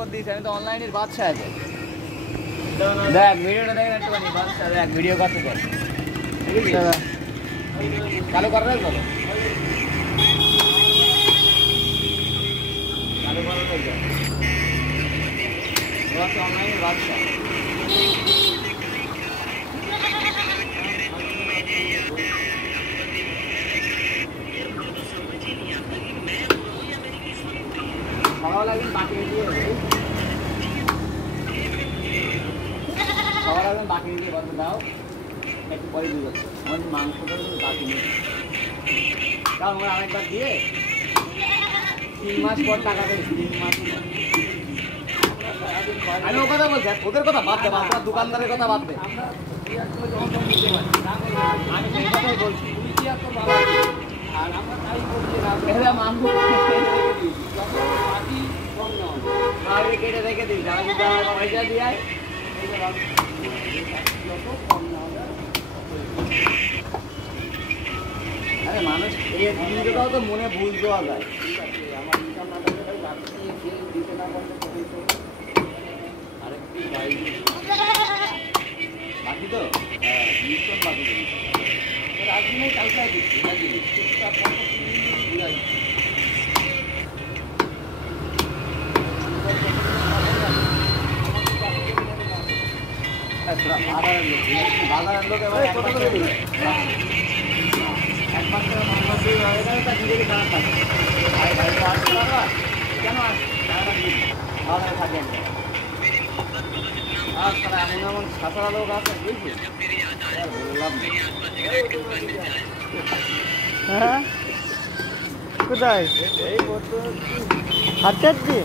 আমি তো অনলাইনের বাদশা আছে। দেখ ভিডিওটা দেখেন একটুখানি, বাদশা দেখ ভিডিও করতে দেখ, চালু করার বলো, চালু করার অনলাইনের বাদশা। খাওয়া লাগবে বাকি দিয়ে, খাওয়া লাগবে বাকি দিয়ে বলতে দাও, একটু পরে দিয়ে যাচ্ছে আমার মাংসটা বাকি নেই, কারণ আমরা আরেকবার দিয়ে 3 মাস পর টাকা পেয়েছি। 3 মাস আমি ও কথা বলছি, ওদের কথা বাদ দে, আপনার দোকানদারের কথা বাদ দে, আমি সেই কথাই বলছি। আর আমরা তাই বলছি মাংস কেটে রেখে দিই, যারা যদি আমার পয়সা দিয়ে আরে মানুষ এই জিনিসটাও তো মনে ভুল দেওয়া যায়। ঠিক আছে, আমার ইনকাম না থাকলে দিতে না পারলে আরেকটি বাকি তো মিশন বাকি রাজনীতি কালকে দিচ্ছি বাজারের লোক একমাত্র নিজেকে খারাপ থাকে কেন বাজারে থাকেন। আর তারা এমন এমন সাঁতরা লোক আছে বুঝলি, বললাম হ্যাঁ কোথায় এই হাতের দিয়ে